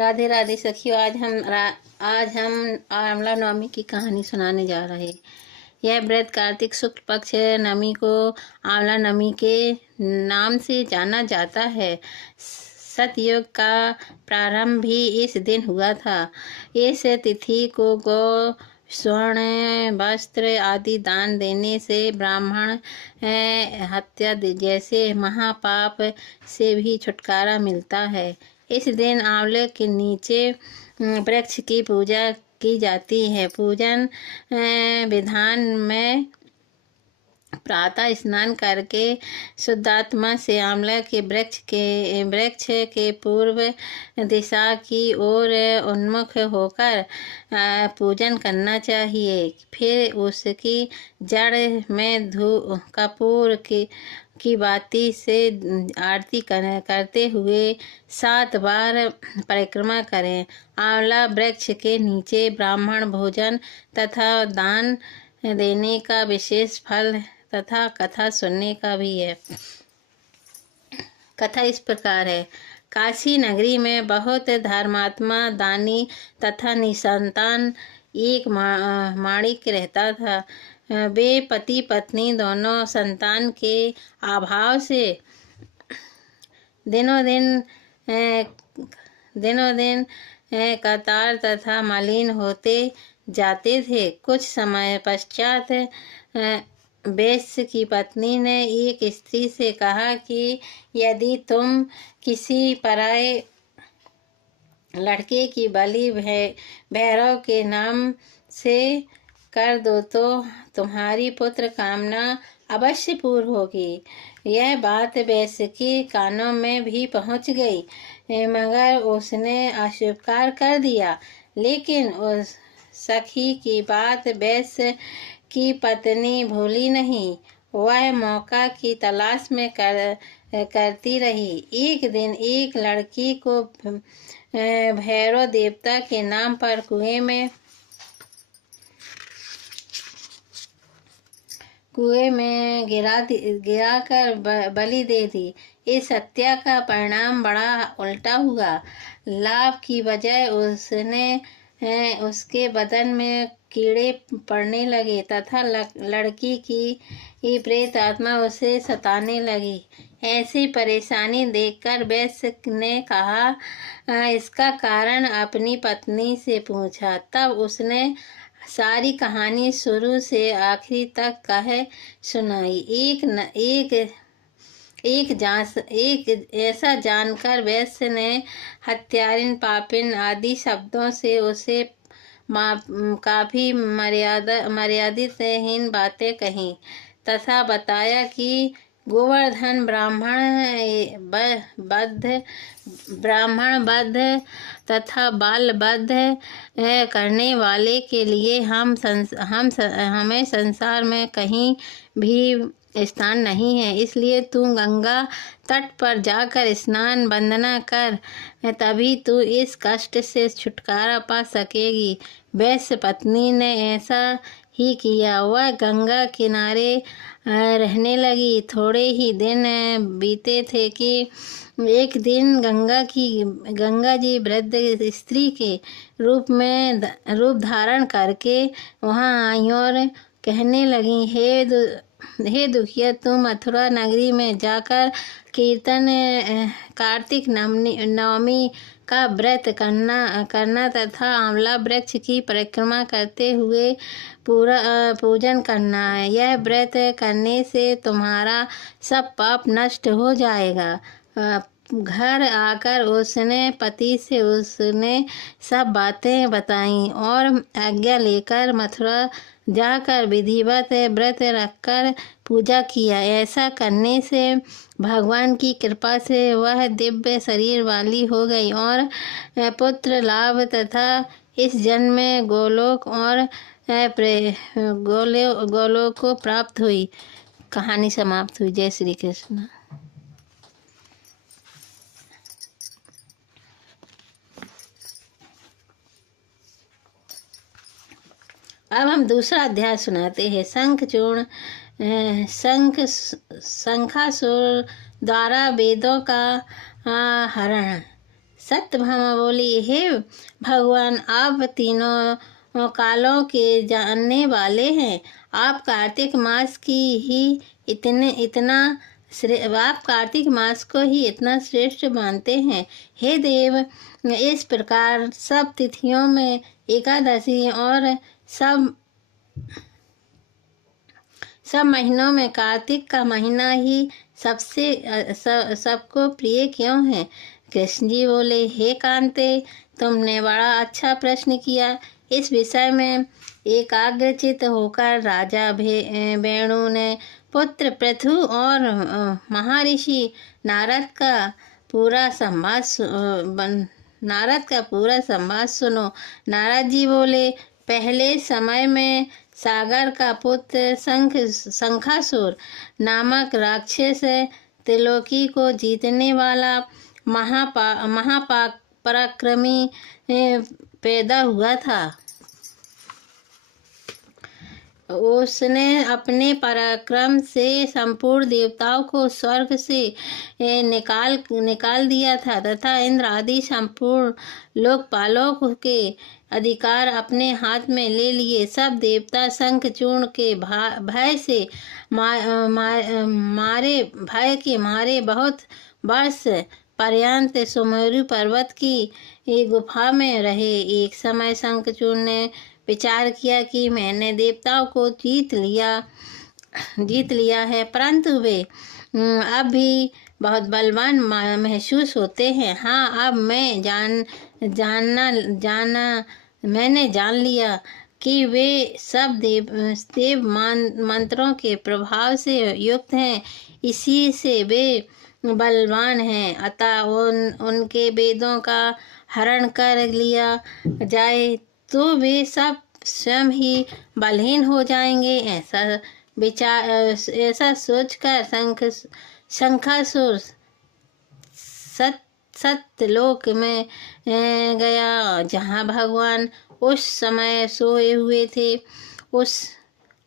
राधे राधे सखियों। आज हम आंवला नवमी की कहानी सुनाने जा रहे हैं। यह व्रत कार्तिक शुक्ल पक्ष नवमी को आंवला नवमी के नाम से जाना जाता है। सतयुग का प्रारंभ भी इस दिन हुआ था। इस तिथि को गौ स्वर्ण वस्त्र आदि दान देने से ब्राह्मण हत्या जैसे महापाप से भी छुटकारा मिलता है। इस दिन आंवले के नीचे वृक्ष की पूजा की जाती है। पूजन विधान में प्रातः स्नान करके शुद्धात्मा से आंवला के वृक्ष के पूर्व दिशा की ओर उन्मुख होकर पूजन करना चाहिए। फिर उसकी जड़ में कपूर की बाती से आरती करते हुए 7 बार परिक्रमा करें। आंवला वृक्ष के नीचे ब्राह्मण भोजन तथा दान देने का विशेष फल तथा कथा सुनने का भी है। कथा इस प्रकार है। काशी नगरी में बहुत धर्मात्मा, दानी तथा निसंतान एक माणिक रहता था। वे पति पत्नी दोनों संतान के अभाव से दिनों दिन कतार तथा मलिन होते जाते थे। कुछ समय पश्चात वैश्य की पत्नी ने एक स्त्री से कहा कि यदि तुम किसी पराये लड़के की बलि भैरव के नाम से कर दो तो तुम्हारी पुत्र कामना अवश्य पूर्ण होगी। यह बात वैश्य के कानों में भी पहुंच गई, मगर उसने अस्वीकार कर दिया। लेकिन उस सखी की बात वैश्य की पत्नी भूली नहीं। वह मौका की तलाश में करती रही। एक दिन एक लड़की को भैरव देवता के नाम पर कुएं में गिराकर बलि दे दी। इस हत्या का परिणाम बड़ा उल्टा हुआ। लाभ की बजाय उसके बदन में कीड़े पड़ने लगे तथा लड़की की प्रेत आत्मा उसे सताने लगी। ऐसी परेशानी देखकर वैश्य ने कहा इसका कारण अपनी पत्नी से पूछा। तब उसने सारी कहानी शुरू से आखिरी तक कह सुनाई। एक ऐसा जानकर वैश्य ने हत्यारिन, पापिन आदि शब्दों से उसे काफी मर्यादितहीन बातें कही तथा बताया कि गोवर्धन ब्राह्मण वध तथा बाल वध करने वाले के लिए हमें संसार में कहीं भी स्थान नहीं है। इसलिए तू गंगा तट पर जाकर स्नान वंदना कर, तभी तू इस कष्ट से छुटकारा पा सकेगी। वैश्य पत्नी ने ऐसा ही किया। वह गंगा किनारे रहने लगी। थोड़े ही दिन बीते थे कि एक दिन गंगा जी वृद्ध स्त्री के रूप धारण करके वहां आई और कहने लगी, हे दुखिया, तुम मथुरा नगरी में जाकर कार्तिक नवमी का व्रत करना तथा आंवला वृक्ष की परिक्रमा करते हुए पूजन करना है। यह व्रत करने से तुम्हारा सब पाप नष्ट हो जाएगा। घर आकर उसने पति से सब बातें बताईं और आज्ञा लेकर मथुरा जाकर विधिवत व्रत रखकर पूजा किया। ऐसा करने से भगवान की कृपा से वह दिव्य शरीर वाली हो गई और पुत्र लाभ तथा इस जन्म में गोलोक को प्राप्त हुई। कहानी समाप्त हुई। जय श्री कृष्ण। अब हम दूसरा अध्याय सुनाते हैं। शंखासुर द्वारा वेदों का हरण। सत्यभामा बोली, हे भगवान, आप तीनों कालों के जानने वाले हैं। आप कार्तिक मास की ही आप कार्तिक मास को ही इतना श्रेष्ठ मानते हैं। हे देव, इस प्रकार सब तिथियों में एकादशी और सब महीनों में कार्तिक का महीना ही सबको प्रिय क्यों है? कृष्ण जी बोले, हे कांते, तुमने बड़ा अच्छा प्रश्न किया। इस विषय में एकाग्रचित होकर राजा वेणु ने पुत्र पृथु और महर्षि नारद का पूरा संवाद सुनो। नारद जी बोले, पहले समय में सागर का पुत्र शंखासुर नामक राक्षस त्रिलोकी को जीतने वाला महापराक्रमी पैदा हुआ था। उसने अपने पराक्रम से संपूर्ण देवताओं को स्वर्ग से निकाल दिया था तथा इंद्र आदि संपूर्ण लोकपालों के अधिकार अपने हाथ में ले लिए। सब देवता शंखचूर्ण के भय से मारे बहुत वर्ष पर्यंत सुमेरु पर्वत की गुफा में रहे। एक समय शंखचूर्ण ने विचार किया कि मैंने देवताओं को जीत लिया है, परंतु वे अब भी बहुत बलवान महसूस होते हैं। हाँ, अब मैंने जान लिया कि वे सब देव मंत्रों के प्रभाव से युक्त हैं, इसी से वे बलवान हैं। अतः उनके वेदों का हरण कर लिया जाए तो वे सब स्वयं ही बलहीन हो जाएंगे। ऐसा सोचकर शंखासुर सत्यलोक में गया, जहाँ भगवान उस समय सोए हुए थे।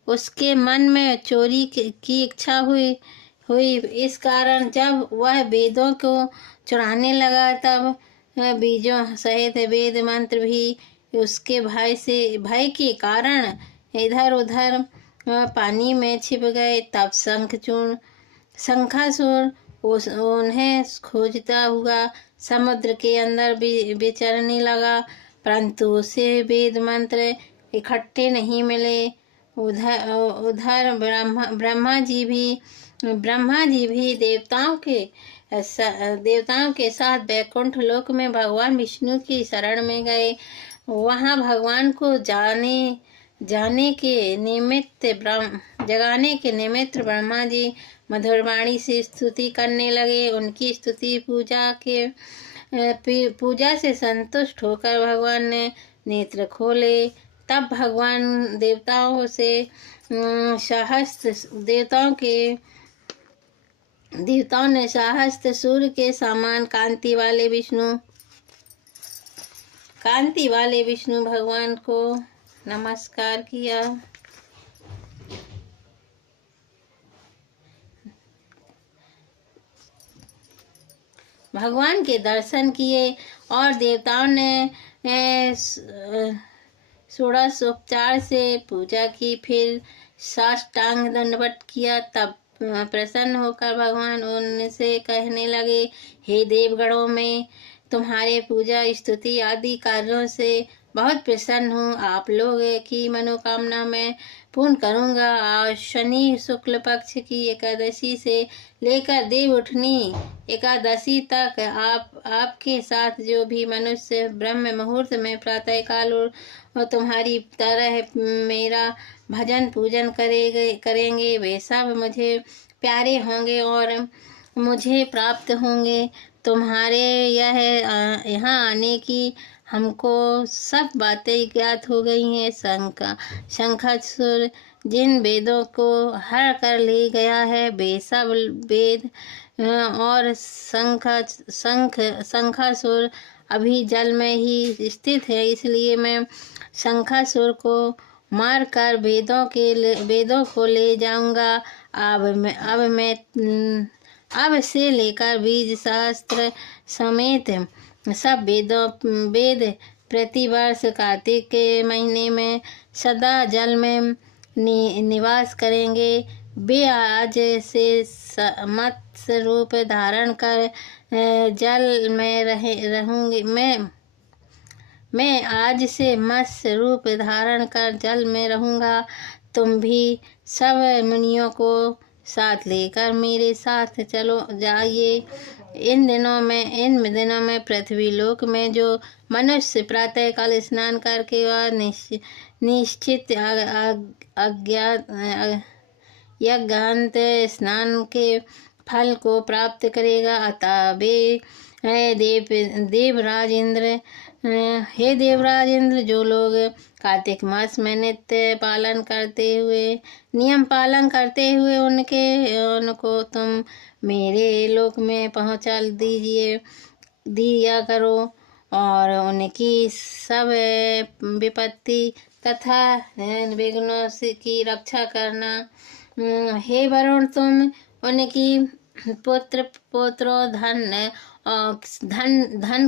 उसके मन में चोरी की इच्छा हुई। इस कारण जब वह वेदों को चुराने लगा, तब बीजों सहित वेद मंत्र भी उसके भय के कारण इधर उधर पानी में छिप गए। तब शंखासुर उन्हें खोजता हुआ समुद्र के अंदर विचरने लगा, परंतु उसे वेद मंत्र इकट्ठे नहीं मिले। उधर ब्रह्मा जी भी देवताओं के साथ बैकुंठ लोक में भगवान विष्णु की शरण में गए। वहाँ भगवान को जगाने के निमित्त ब्रह्मा जी मधुरवाणी से स्तुति करने लगे। उनकी स्तुति पूजा से संतुष्ट होकर भगवान ने नेत्र खोले। तब भगवान देवताओं ने सहस्त्र सूर्य के समान कांति वाले विष्णु भगवान को नमस्कार किया। भगवान के दर्शन किए और देवताओं ने षोडशोपचार से पूजा की, फिर साष्टांग दंडवत किया। तब प्रसन्न होकर भगवान उनसे कहने लगे, हे देवगणों, मैं तुम्हारे पूजा स्तुति आदि कार्यों से बहुत प्रसन्न हूँ। आप लोग की मनोकामना मैं पूर्ण करूँगा। आज शनि शुक्ल पक्ष की एकादशी से लेकर देव उठनी एकादशी तक आपके साथ जो भी मनुष्य ब्रह्म मुहूर्त में प्रातःकाल और तुम्हारी तरह मेरा भजन पूजन करेंगे, वे सब मुझे प्यारे होंगे और मुझे प्राप्त होंगे। तुम्हारे यहाँ आने की हमको सब बातें ज्ञात हो गई हैं। शंखासुर जिन वेदों को हर कर ले गया है, वे सब वेद और शंखासुर अभी जल में ही स्थित है, इसलिए मैं शंखासुर को मारकर वेदों को ले जाऊंगा। अब से लेकर बीज शास्त्र समेत सब वेद प्रतिवर्ष कार्तिक के महीने में सदा जल में निवास करेंगे। वे आज से मत्स्य रूप धारण कर जल में रहूंगी। मैं आज से मत्स्य रूप धारण कर जल में रहूंगा। तुम भी सब मुनियों को साथ लेकर मेरे साथ चलो जाइए। इन दिनों में पृथ्वी लोक में जो मनुष्य प्रातः काल स्नान करके वह निश्चित यज्ञांत स्नान के फल को प्राप्त करेगा। अतः वे देवराज इंद्र, हे देवराज इंद्र, जो लोग कार्तिक मास में नियम पालन करते हुए उनको तुम मेरे लोक में पहुंचा दिया करो और उनकी सब विपत्ति तथा विघ्नों की रक्षा करना। हे वरुण, तुम उनकी पुत्रों धन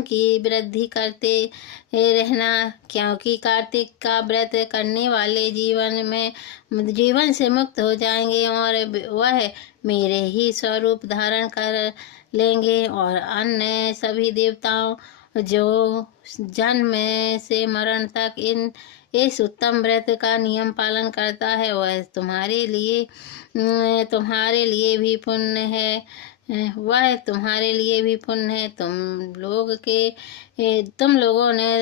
की वृद्धि करते रहना, क्योंकि कार्तिक का व्रत करने वाले जीवन से मुक्त हो जाएंगे और वह मेरे ही स्वरूप धारण कर लेंगे। और अन्य सभी देवताओं जो जन्म से मरण तक इस उत्तम व्रत का नियम पालन करता है, वह तुम्हारे लिए भी पुण्य है। तुम लोगों ने